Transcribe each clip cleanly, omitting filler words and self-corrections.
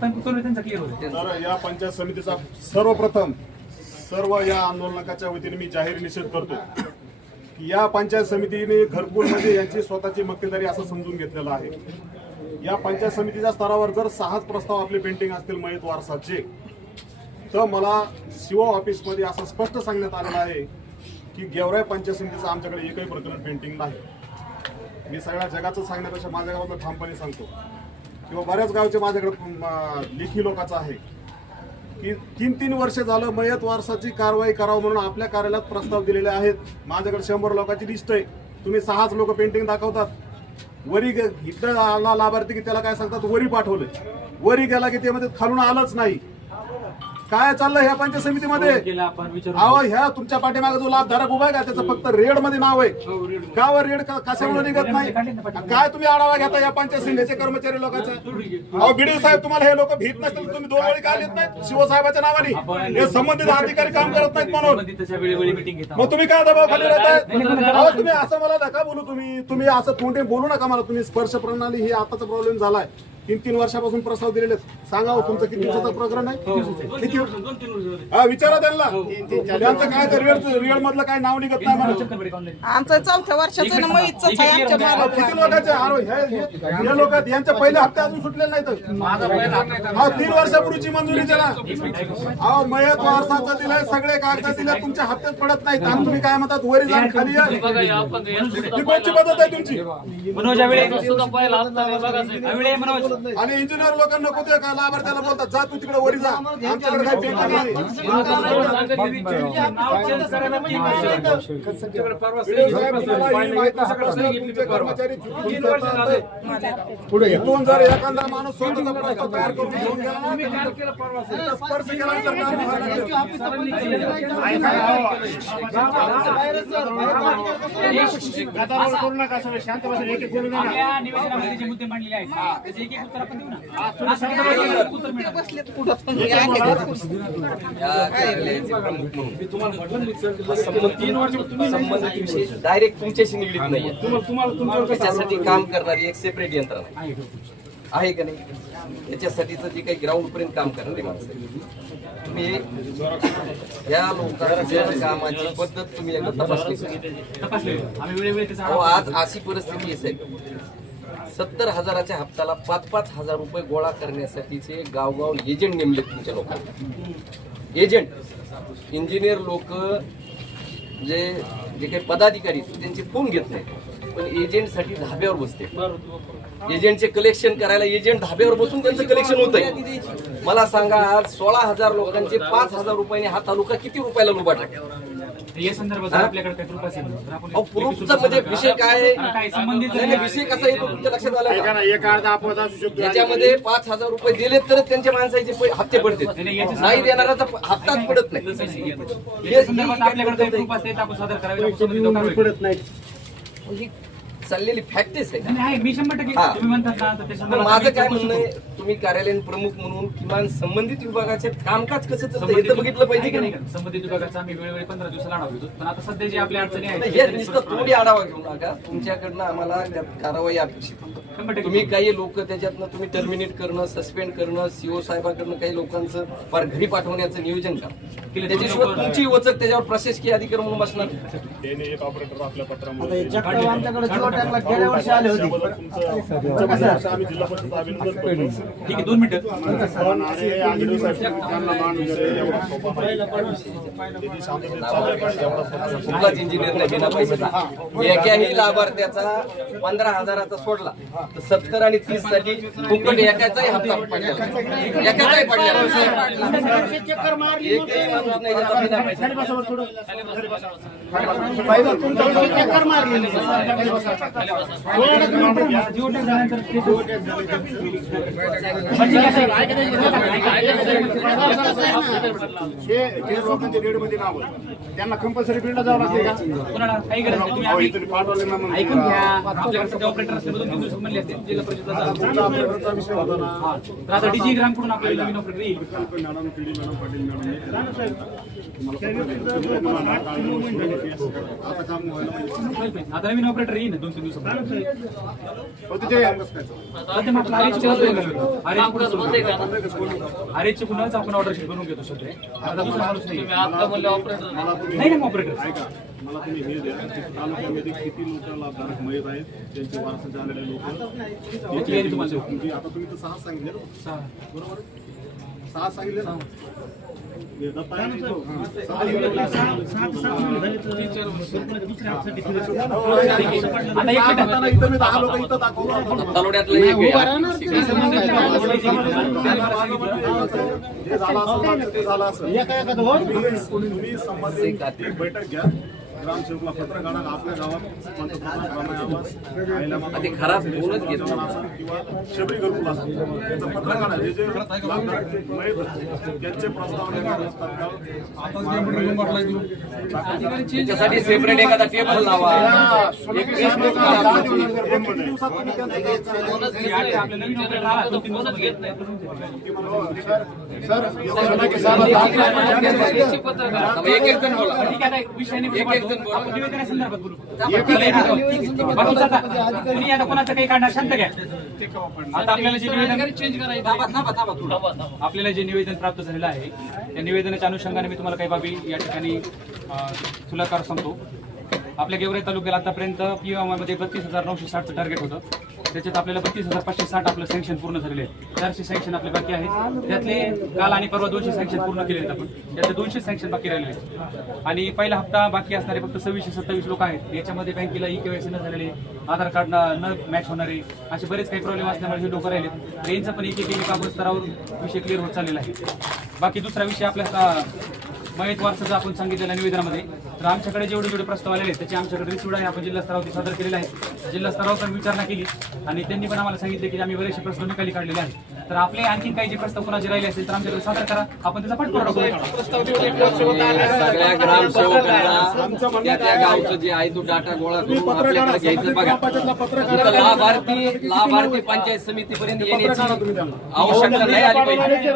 तर या पंचायत समितीचा सर्वप्रथम सर्व या आंदोलनाच्या वतीने मी जाहीर निषेध करतो की या पंचायत समितीने घरकुलमध्ये यांची स्वतःची मक्तेदारी असं समजून घेतलेलं आहे। या पंचायत समितीच्या स्तरावर जर 6च प्रस्ताव आपले पेंडिंग असतील मयत वारसाचे, तर मला सीओ ऑफिसमध्ये असं स्पष्ट सांगण्यात आलेलं आहे की गेवराई पंचायत समितीचं आमच्याकडे एकही प्रकरण पेंडिंग नाही। मी सगळ्या जगाचं सांगण्यापेक्षा माझ्या गावातलं ठामपणे सांगतो किंवा बऱ्याच गावचे माझ्याकडे लेखी लोकांचं आहे की 3-3 वर्ष झालं मयत वारसाची कारवाई करावं म्हणून आपल्या कार्यालयात प्रस्ताव दिलेले आहेत। माझ्याकडे 100 लोकांची लिस्ट आहे, तुम्ही 6च लोक पेंटिंग दाखवतात। वरी इथं आला लाभार्थी की त्याला काय सांगतात, वरी पाठवले, वरी गेला की त्यामध्ये खालून आलंच नाही। काय चाललं ह्या पंचायत समितीमध्ये? अहो ह्या तुमच्या पाठीमागे जो लाभधारक उभा आहे का त्याचं फक्त रेड मध्ये नाव आहे का? वर रेड कशामुळे निघत नाही? काय तुम्ही आढावा घेता या पंचायत समितीचे कर्मचारी लोकांचा? अहो बीडीओ साहेब तुम्हाला हे लोक भीत नसतील, तुम्ही 2 वेळी का येत नाहीत शिवसाहेबाच्या नावाने? हे संबंधित अधिकारी काम करत नाहीत म्हणून मग तुम्ही काय दबाव खाली राहताय? अहो तुम्ही असं मला नका बोलू, तुम्ही असं तोंडे बोलू नका मला। तुम्ही स्पर्श प्रणाली ही आताचा प्रॉब्लेम झालाय। 3-3 वर्षापासून प्रस्ताव दिलेले, सांगा तुमचं किती दिवसाचं प्रकरण आहे? किती? हा विचारा त्यांना, त्यांचं काय रिअल मधलं काय नाव निघत नाही म्हणून। आमचं 4थ्या वर्षाचं ना मईच आहे आमच्या मालक। किती लोकांचे हे लोक यांच्या पहिले हप्ते अजून सुटलेले नाहीत। हा 3 वर्षापूर्वीची मंजुरी त्याला। अहो मयत वारसाचं दिलंय, सगळे कागद दिले, तुमच्या हप्त्यात पडत नाहीत आणि तुम्ही काय म्हणतात वरी जाऊन खाली या? ही कोणची पद्धत आहे तुमची? आणि इंजिनियर लोकांना कुठे का लाभार्थ्याला बोलतात जा तू तिकडे वरी जा, आमच्याकडे काही पेंटिंग नाही। कर्मचारी पुढे इथून जर एखादा माणूस स्वतःचा प्रस्ताव तयार करून घेऊन गेला स्पर्श करू नका, शांत बसा, एक एक बोलू नका। निवेदनामध्ये मुद्दे मांडलेले आहेत त्याचे एक उत्तर आपण देऊ ना। डायरेक्ट तुमच्याशी निगडीत नाहीये, त्याच्यासाठी काम करणारी एक सेपरेट यंत्रणा आहे का नाही? त्याच्यासाठीच जे काही ग्राउंड पर्यंत काम करणारी माणसं, तुम्ही या लोकांच्या कामाची पद्धत तुम्ही एकदा तपासली। आज अशी परिस्थिती आहे, 70,000च्या हप्त्याला 5-5 हजार रुपये गोळा करण्यासाठीचे गावगाव एजंट नेमले तुमच्या लोकांना। एजंट इंजिनियर लोक जे काही पदाधिकारी त्यांचे फोन घेत नाहीत, पण एजंटसाठी धाब्यावर बसते। एजंटचे कलेक्शन करायला एजंट धाब्यावर बसून त्यांचं कलेक्शन होत आहे। मला सांगा आज 16,000 लोकांचे 5,000 रुपयाने हा तालुका किती रुपयाला लुबाड टाकेल? या संदर्भात आपल्याकडे काही प्रूफ असेल? प्रूफचा म्हणजे विषय काय? विषय कसा येतो तुमच्या लक्षात आला का? त्याच्यामध्ये 5,000 रुपये दिले तर त्यांच्या माणसाचे हप्ते पडतील, नाही देणाराचा हप्ताच पडत नाही। या संदर्भात आपल्याकडे काही प्रूफ असेल आपण सादर करावे, पडत नाही। चाललेली फॅक्टच आहे। मी 100% तुम्ही म्हणतात ना, माझं काय म्हणणं आहे, तुम्ही कार्यालयीन प्रमुख म्हणून किमान संबंधित विभागाचे कामकाज कसं चालतं हे तर बघितलं पाहिजे की नाही? संबंधित विभागाचा आम्ही वेळोवेळी 15 दिवसाला आढावा घेतो, पण आता सध्या जे आपल्या अडचणी आहेत हे नुसतं थोडी आढावा घेऊ नका, तुमच्याकडनं आम्हाला त्यात कारवाई अपेक्षित। तुम्ही काही लोक त्याच्यातनं तुम्ही टर्मिनेट करणं, सस्पेंड करणं, सीओ साहेबांकडनं काही लोकांचं फार घरी पाठवण्याचं नियोजन करा, त्याच्याशिवाय तुमची वचक त्याच्यावर प्रशासकीय अधिकारी म्हणून बसणार। एक ऑपरेटर आपल्या पत्रामध्ये गेल्या वर्षी आले होते। आम्ही जिल्हा परिषद अभिनंदन करतो। ठीक आहे, 2 मिनिटं। कुठलाच इंजिनियर नाही बिना पैशाचा। एकाही लाभार्थ्याचा 15,000चा सोडला तर 70 आणि 30 साठी फुकट एकाचाही हप्ता पडलेला, एकाचाही पडलेला एकही माणूस नाही त्याचा बिना लोकांचे रेड मध्ये नाव त्यांना कंपल्सरी बिल्डला जावं लागते का? कोणाला काही गरज नाही, तुम्ही ऐकून घ्या। आपल्याकडे ऑपरेटर असल्याबद्दल बनले असतील जिल्हा परिषदेचा तुमचा ऑपरेटरचा विषय होता ना. तर आता डीजी ग्रामकडून आपल्याला नवीन ऑपरेटर येईल. Madam, PD madam, Patil madam, हे तुम्हाला पत्र दिलं. तुम्हाला आता काम व्हायला पाहिजे. आता नवीन ऑपरेटर येईल 2-3 दिवसात. पण तिथे सध्या आपलं आरेची पुन्हाच आपण ऑर्डर शीट बनवून घेतो सध्या. आता दुसरा माणूस नाही. नाही ऑपरेटर ऐका, मला तुम्ही हे द्या, तालुक्यामध्ये किती लोक लाभधारक मयत आहेत, त्यांचे वारसाचे आलेले लोक. याची यादी तुम्हाला देऊ. आता तुम्ही तर 6 सांगितले ना, बरोबर? 6 सांगितले ना. हे दत्ता आहे ना, आता एक मिनिट. आता इथं मी 10 लोक इथं दाखवतो. तालुक्यातलं एक आहे. जे झालं असेल ना, ते झालं असेल. तुम्ही संबंधित एक बैठक घ्या, ग्रामसेवकला पत्र काढा, आपल्या गावात पंतप्रधान ग्रामीण आवास राहिल्या ते खराब बोलत घेत योजना असेल किंवा शबरी घरकुल असेल, त्याचं पत्र काढा. जे जे लाभधारक मयत आहेत, त्यांचे प्रस्ताव त्याच्यासाठी सेपरेट एखादा टेबल लावा. किती दिवसात तुम्ही त्यांचं आपलं नवीन ऑपरेटर आला 2-3 दिवसात घेत नाही. एक एक जण बोला. ठीक आहे, आता विषयाने एक जण बोला. आपण निवेदनासंदर्भात बोलू. तुम्ही आता कोणाचं काही काढणार, शांत घ्या. आता आपल्याला जे निवेदन आपल्याला जे निवेदन प्राप्त झालेलं आहे त्या निवेदनाच्या अनुषंगाने मी तुम्हाला काही बाबी या ठिकाणी तुलाकार सांगतो. आपल्या गेवराई तालुक्याला आतापर्यंत PMमध्ये 32,960चं टार्गेट होतं. त्याच्यात आपल्याला 32,560 आपलं सँक्शन पूर्ण झालेले आहे. 400 सँक्शन आपले बाकी आहेत. त्यातले काल आणि परवा 200 सँक्शन पूर्ण केले आहेत आपण. त्यातले 200 सँक्शन बाकी राहिलेले आहेत. आणि पहिला हप्ता बाकी असणारे फक्त 2627 लोक आहेत. याच्यामध्ये बँकेला KYC न झालेले, आधार कार्ड न मॅच होणारे, असे बरेच काही प्रॉब्लेम असल्यामुळे हे लोक राहिलेत. रेंजचा पण एक आपण स्तरावर विषय क्लिअर होत चाललेला आहे. बाकी दुसरा विषय आपल्या मयत वारसाचा आपण सांगितलेल्या निवेदनामध्ये, तर आमच्याकडे जेवढे प्रस्ताव आलेले आहेत त्याचे आमच्याकडे रिसिव्ह आहे. आपण जिल्हा स्तरावरती सादर केलेला आहे. जिल्हा स्तरावर पण विचारणा केली आणि त्यांनी पण आम्हाला सांगितले की आम्ही बरेचसे प्रस्ताव निकाली काढलेले आहेत. तर आपले आणखी काही जे प्रस्ताव कोणाचे राहिले असेल तर आमच्याकडे सादर करा, आपण त्याचा पाठपुरावा करू. सगळ्या ग्रामसेवकांना त्या गावचं जे आहे तो डाटा गोळा करून आपल्याकडे घ्यायचं. बघा, लाभार्थी पंचायत समितीपर्यंत येण्याची आवश्यकता नाही आली पाहिजे.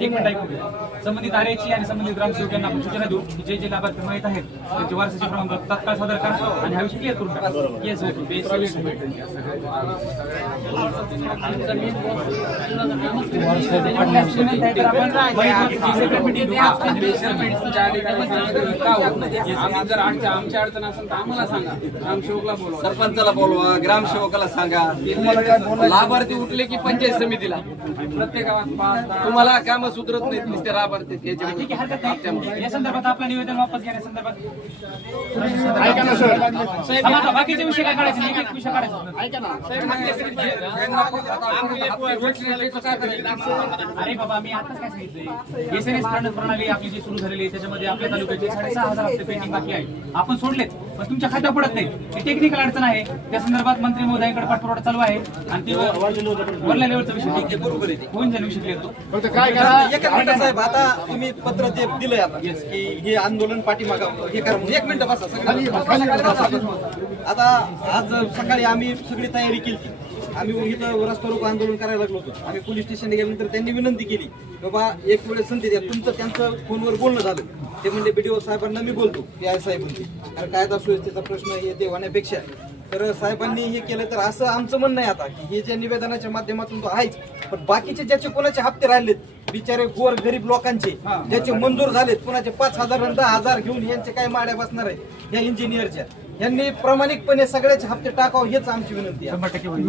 एक मिनिट ऐकू घ्या. संबंधित आरेची आणि संबंधित ग्रामसेवकांना आपण सूचना देऊ की जे जे लाभार्थी माहित आहेत त्यांचे वारसाचे प्रमाणपत्र तात्काळ सादर करा आणि हा विषय क्लिअर करून टाका. येस, आमच्या अडचण असेल तर आम्हाला सांगा, ग्रामसेवकला बोलवा, सरपंचाला बोलवा, ग्रामसेवकाला सांगा. लाभार्थी उठले की पंचायत समितीला. प्रत्येक गावात तुम्हाला काम सुधरत नाहीत नुसते लाभार्थी. ठीक आहे, हरकत नाही. या संदर्भात आपलं निवेदन वापस घेण्यासंदर्भात बाकीचे विषय काय काढायचे नाही, एक विषय काढायचा. अरे बाबा, मी आताच काय सांगितलंय, SMS प्रणाली आपली जी सुरू झालेली आहे त्याच्यामध्ये आपल्या तालुक्याचे 6,500 हप्ते पेंडिंग बाकी आहे. आपण सोडलेत पण तुमच्या खात्यावर पडत नाही. ही टेक्निकल अडचण आहे. त्या संदर्भात मंत्री महोदयांकडे पाठपुरावा चालू आहे आणि ती वरल्या लेवलचा विषय बरोबर आहे, होऊन जाईल विषय क्लिअर तो. काय करा साहेब, आता तुम्ही पत्र ते दिलंय आता की हे आंदोलन पाठीमागं हे करा. 1 मिनिट बसा सगळं. आता आज सकाळी आम्ही सगळी तयारी केली. आम्ही इथं रस्ता रोको आंदोलन करायला लागलो होतो. आम्ही पोलीस स्टेशनला गेल्यानंतर त्यांनी विनंती केली बाबा एक वेळेस संधी द्या. त्यांचं फोनवर बोलणं झालं. ते म्हणजे BDO साहेबांना मी बोलतो, PI साहेब म्हणते, कारण कायदा सुव्यवस्थेचा प्रश्न हे ते होण्यापेक्षा तर साहेबांनी हे केलं. तर असं आमचं म्हणणं आहे आता की हे जे निवेदनाच्या माध्यमातून तो आहेच, पण बाकीचे ज्याचे कोणाचे हप्ते राहिलेत बिचारे गोर गरीब लोकांचे ज्याचे मंजूर झालेत, कोणाचे 5,000 आणि 10,000 घेऊन यांचे काय माड्या बसणार आहेत या इंजिनियरच्या, यांनी प्रामाणिकपणे सगळ्याचे हप्ते टाकावं हेच आमची विनंती आहे. 100% होईल.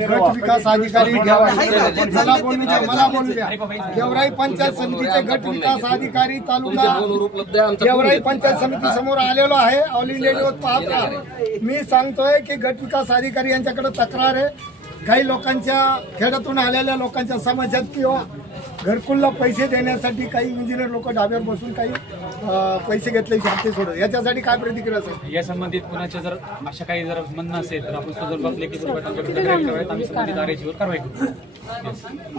गट विकास अधिकारी घ्यावा. आहे ना, जे चाललंय ते विचार मला बोलू द्या. गेवराई पंचायत समितीचे गट विकास अधिकारी तालुका उपलब्ध आहे. आमचा गेवराई पंचायत समिती समोर आलेलो आहे. ऑल इंडिया न्यूज पाहत राहा. मी सांगतोय की गट विकास अधिकारी यांच्याकडे तक्रार आहे. काही लोकांच्या खेड्यातून आलेल्या लोकांच्या समस्यात किंवा घरकुलला पैसे देण्यासाठी काही इंजिनियर लोक डाब्यावर बसून काही पैसे घेतले हप्ते सोडत. याच्यासाठी काय प्रतिक्रिया असेल? या संबंधित कुणाच्या जर अशा काही जर म्हणणं असेल तर आपण सदर लेखी स्वरूपात आमच्याकडे तक्रार कराव्यात. आम्ही संबंधित आरेचीवर कारवाई करू.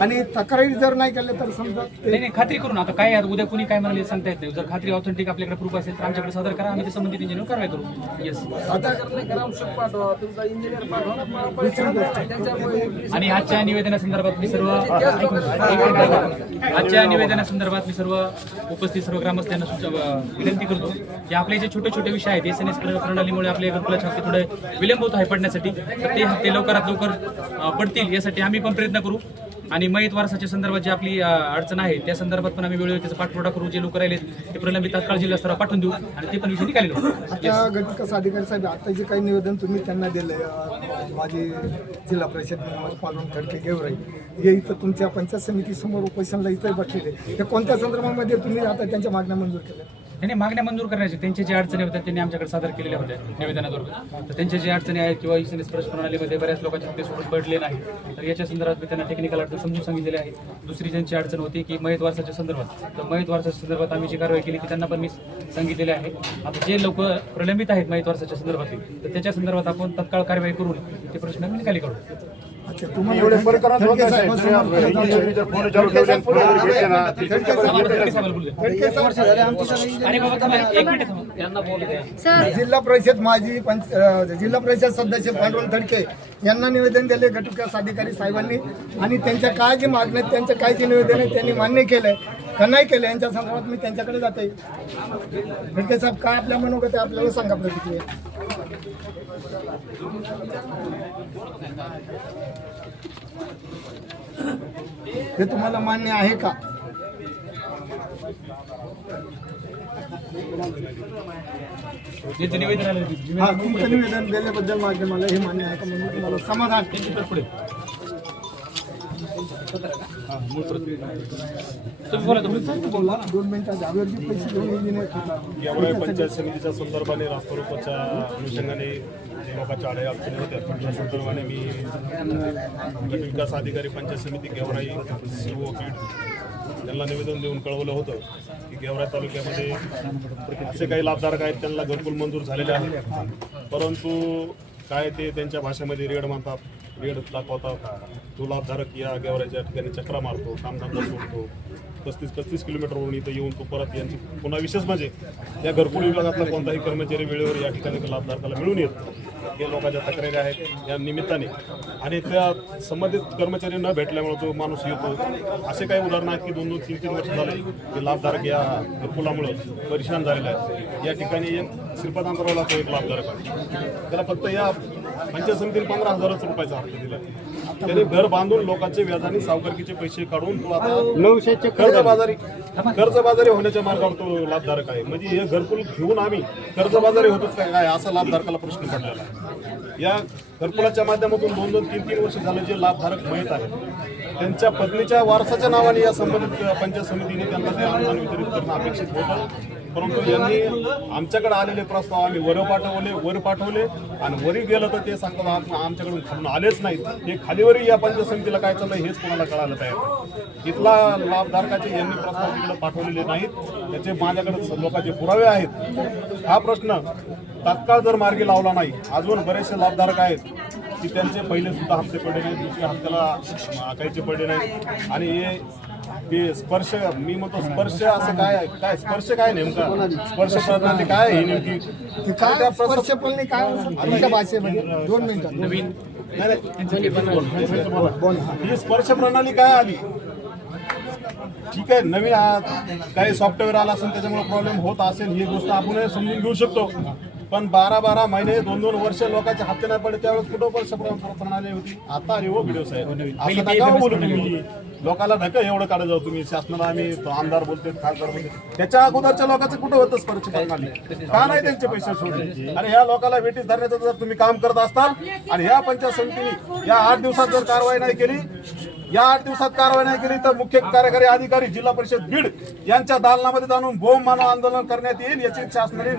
आणि तक्रारी जर नाही केल्या तर समजा नाही नाही, खात्री करून आता काय आहे, उद्या कुणी काय म्हणाले सांगता येत नाही. जर खात्री ऑथेंटिक आपल्याकडे प्रूफ असेल तर आमच्याकडे सादर करा, आम्ही ते संबंधित इंजिनियर कारवाई करू. येस. आता आणि आजच्या निवेदनासंदर्भात मी सर्व आजच्या निवेदनासंदर्भात मी सर्व उपस्थित सर्व ग्रामस्थांना विनंती करतो की आपले जे छोटे छोटे विषय आहेत SNS प्रणालीमुळे आपल्या घरकुलाच्या हप्ते थोडे विलंब होत आहे पडण्यासाठी, तर ते हप्ते लवकरात लवकर पडतील यासाठी आम्ही पण प्रयत्न करू. आणि मयत वारसाच्या संदर्भात जी आपली अडचण आहे त्या संदर्भात पण आम्ही वेळोवेळी त्याचा पाठपुरावा करू. जे लोक राहिलेत ते प्रलंबित तात्काळ जिल्हा स्तरावर पाठवून देऊ आणि ते पण विषय निकाली लावू. आता गटविकास अधिकारी साहेब आता जे काही निवेदन तुम्ही त्यांना दिले, माझी जिल्हा परिषद मेंबर पालवण खडके गेवराई हे इथं तुमच्या पंचायत समिती समोर उपोषणला इथं बसलेले, हे कोणत्या संदर्भामध्ये तुम्ही आता त्यांच्या मागण्या मंजूर केल्या? त्यांनी मागण्या मंजूर करण्याचे त्यांचे जे अडचणी होत्या त्यांनी आमच्याकडे सादर केलेल्या होत्या निवेदनाद्वारे. तर त्यांच्या जे अडचणी आहेत किंवा SNS प्रणालीमध्ये बऱ्याच लोकांचे हप्ते सोडून पडले नाही, तर याच्या संदर्भात मी त्यांना टेक्निकल अडचण समजून सांगितलेली आहे. दुसरी ज्यांची अडचण होती की मयत वारसाच्या संदर्भात, तर मयत वारसाच्या संदर्भात आम्ही जी कारवाई केली ती त्यांना पण मी सांगितलेले आहे. आता जे लोक प्रलंबित आहेत मयत वारसाच्या संदर्भातली, तर त्याच्या संदर्भात आपण तत्काळ कारवाई करून ते प्रश्न निकाली काढू. अच्छा, तुम्हाला एवढे प्रकरण होत खडके असेल, साहेबांसमोर तर इंजिनिअरचे फोन चालू ठेवले आणि फोनवर भेटले ना, ते खडके साहेब- खडके साहेबाला बोलूया. खडके साहेब- अरे बाबा थांबा, एक मिनिट थांबा. यांना बोलू द्या. जिल्हा परिषद माजी जिल्हा परिषद सदस्य पांडुरंग खडके यांना निवेदन दिले गटविकास अधिकारी साहेबांनी, आणि त्यांच्या काय जे मागण्या आहेत, त्यांचं काय जे निवेदन आहे त्यांनी मान्य केलंय का नाही केलं यांच्या संदर्भात मी त्यांच्याकडे जाते. खडके साहेब काय आपल्या मनोगत आहे आपल्याला सांगा प्रतिक्रिया. हे तुम्हाला मान्य आहे का? जे निवेदन आलं हा, तुमचं निवेदन दिल्याबद्दल माझे मला हे मान्य आहे का म्हणून तुम्हाला समाधान. पुढे तुम्ही बोला. तुम्ही बोला 2 मिनिटात जागेवरती पैसे घेऊन इंजिनियर खातात. गेवराई पंचायत समितीच्या संदर्भाने रास्तारोकोच्या अनुषंगाने जे लोकांच्या आड्या अडचणी होत्या त्या संदर्भाने मी गटविकास अधिकारी पंचायत समिती गेवराई CO बीड यांना निवेदन देऊन कळवलं होतं की गेवराई तालुक्यामध्ये असे काही लाभधारक आहेत त्यांना घरकुल मंजूर झालेले आहेत, परंतु काय ते त्यांच्या भाषेमध्ये रेड म्हणतात, रेड दाखवतात. तो लाभधारक या गेवराईच्या ठिकाणी चक्रा मारतो, कामधंदा सोडतो, 35 किलोमीटरवरून इथं येऊन तो परत यांची पुन्हा विशेष म्हणजे या घरकुल विभागातला कोणताही कर्मचारी वेळेवर या ठिकाणी लाभधारकाला मिळून येत. हे लोकांच्या तक्रारी आहेत या निमित्ताने, आणि त्या संबंधित कर्मचारी न भेटल्यामुळे तो माणूस येतो. असे काही उदाहरणं आहेत की 2-2, 3-3 वर्ष झाले की लाभधारक या घरकुलामुळे परेशान झालेले आहेत. या ठिकाणी एक श्रीपाद अंतरावला तो एक लाभधारक आहे, त्याला फक्त या पंचायत समितीने 15,000 रुपयाचा हप्ता दिला. त्याने घर बांधून लोकांचे व्याजाने सावकारकीचे पैसे काढून तो आता कर्जबाजारी होण्याच्या मार्गावर तो लाभधारक आहे. म्हणजे हे घरकुल घेऊन आम्ही कर्जबाजारी होतोच काय असा लाभधारकाला प्रश्न पडलेला आहे. या घरकुलाच्या माध्यमातून 2-2, 3-3 वर्ष झाले जे लाभधारक मयत आहेत त्यांच्या पत्नीच्या वारसाच्या नावाने या संबंधित पंचायत समितीने त्यांना ते अनुदान वितरित करणं अपेक्षित होतं, परंतु यांनी आमच्याकडे आलेले प्रस्ताव आम्ही वर पाठवले आणि वरी गेलं तर ते सांगतात आमच्याकडून खालून आलेच नाहीत. हे खालीवरी या पंचायत समितीला काय चाललंय हेच कोणाला कळायला तयार. इथला लाभधारकाचे यांनी प्रस्ताव तिकडे पाठवलेले नाहीत, त्याचे माझ्याकडे लोकांचे पुरावे आहेत. हा प्रश्न तात्काळ जर मार्गी लावला नाही, अजून बरेचसे लाभधारक आहेत की त्यांचे पहिले सुद्धा हप्ते पडले नाहीत, दुसऱ्या हप्त्याला काहीचे पडले नाहीत. आणि हे ते स्पर्श, मी म्हणतो स्पर्श असं काय स्पर्श काय नेमका स्पर्श प्रणाली काय ही नेमकी ते काय स्पर्श पण नाही काय तुमच्या भाषेमध्ये 2 मिनिटात नवीन ही स्पर्श प्रणाली काय आली? ठीक आहे, नवीन काही सॉफ्टवेअर आला असेल त्याच्यामुळे प्रॉब्लेम होत असेल ही गोष्ट आपण समजून घेऊ शकतो, पण 12-12 महिने 2-2 वर्ष लोकांचे हप्ते नाही पडले त्यावेळेस कुठं स्पर्श प्रणाली होती? आता अरे हो व्हिडिओ साहेब असं नका बोलू तुम्ही. लोकांना नका एवढं काढत जाऊ तुम्ही. शासनाला आम्ही आमदार बोलते, खासदार बोलते, त्याच्या अगोदरच्या लोकांचं कुठं होतं स्पर्श प्रणाली? का नाही त्यांचे पैसे सोडले? आणि ह्या लोकांना वेटीस धरण्याचं जर तुम्ही काम करत असताल आणि ह्या पंचायत समितीने या 8 दिवसात जर कारवाई नाही केली तर मुख्य कार्यकारी अधिकारी जिल्हा परिषद बीड यांच्या दालनामध्ये जाऊन बोंब मानव आंदोलन करण्यात येईल याची शासनाने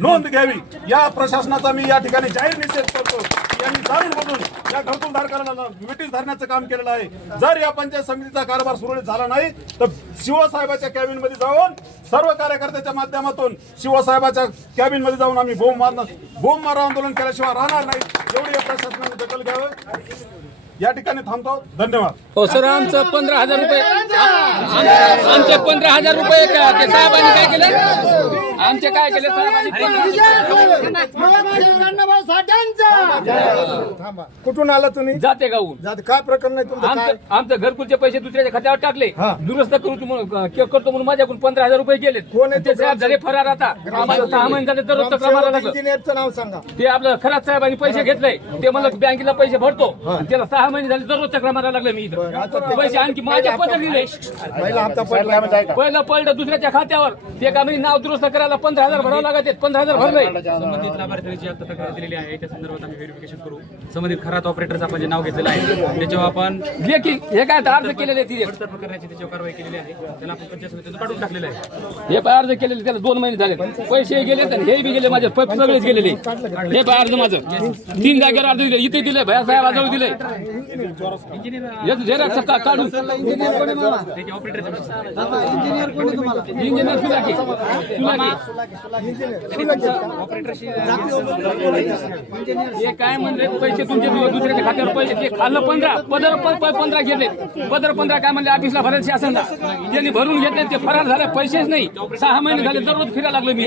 नोंद घ्यावी. या प्रशासनाचा मी या ठिकाणी जाहीर निषेध करतो. यांनी जाणून बघून या घरकुलधारकांना वेटीस धरण्याचं काम केलेलं आहे. जर या पंचायत समितीचा कारभार सुरळीत झाला नाही तर शिवसाहेबाच्या कॅबिनमध्ये जाऊन सर्व कार्यकर्त्याच्या माध्यमातून शिवसाहेबाच्या कॅबिनमध्ये जाऊन आम्ही बोंब मारो आंदोलन केल्याशिवाय राहणार नाही. एवढी या प्रशासनाने दखल घ्यावं. या ठिकाणी थांबतो. धन्यवाद. हो सर, आमचं 15,000 रुपये आमचे 15,000 रुपये ते साहेबांनी काय केले? आमचे काय केले साहेबांनी? थांबा. कुठून आला तुम्ही? जाते गाऊन जात काय प्रकरण आहे तुमचं? काय? आमचं घरकुलचे पैसे दुसऱ्याच्या खात्यावर टाकले, हा. दुरुस्त करतो म्हणून माझ्याकडून 15,000 रुपये गेले. कोण आहे ते साहेब झाले फरार. आता आम्हाला 6 महिने झाले दररोज तक्रार मारायला लागलं. इंजिनियरचं नाव सांगा. ते आपलं खरात साहेबांनी पैसे घेतले, ते मला बँकेला पैसे भरतो, आणि त्याला 6 महिने झाले दररोज चक्रा मारायला लागले. मी इथं पैसे आणखी माझ्या पदर दिले. पहिला हप्ता पडला. पहिलं पडलं दुसऱ्याच्या खात्यावर, ते का नाव दुरुस्त करायला 15,000 भरावं लागत. 15,000 भरले. संबंधित लाभार्थ्यांची आता तक्रार दिलेली आहे, त्या संदर्भात आम्ही व्हेरिफिकेशन करू. संबंधित खरात ऑपरेटरचं आपण जे नाव घेतलेलं आहे त्याच्यावर आपण लेखी हे काय तर अर्ज केलेले तिथे बडतर्फ करण्याची त्याच्यावर कारवाई केलेली आहे. त्याला आपण पंचायत समितीतून काढून टाकलेलं आहे. हे पण अर्ज केलेले, त्याला 2 महिने झाले. पैसे गेले तर हे बी गेले माझे, सगळेच गेलेले. हे पण अर्ज माझं 3 जागेवर अर्ज दिले. इथे दिले, भया साहेबाजवळ दिले. झेरॉक्स काढून त्याच्या ऑपरेटरचं इंजिनियर सुलाकी हे काय म्हणले, पैसे तुमचे दुसऱ्याच्या खात्यावर पैसे ते खाल्लं 15 घेतले. 15 काय म्हणले ऑफिसला भरायला शासनला, त्यांनी भरून घेतले. ते फरार झाले, पैसेच नाही. 6 महिने झाले दररोज फिरायला लागलो मी.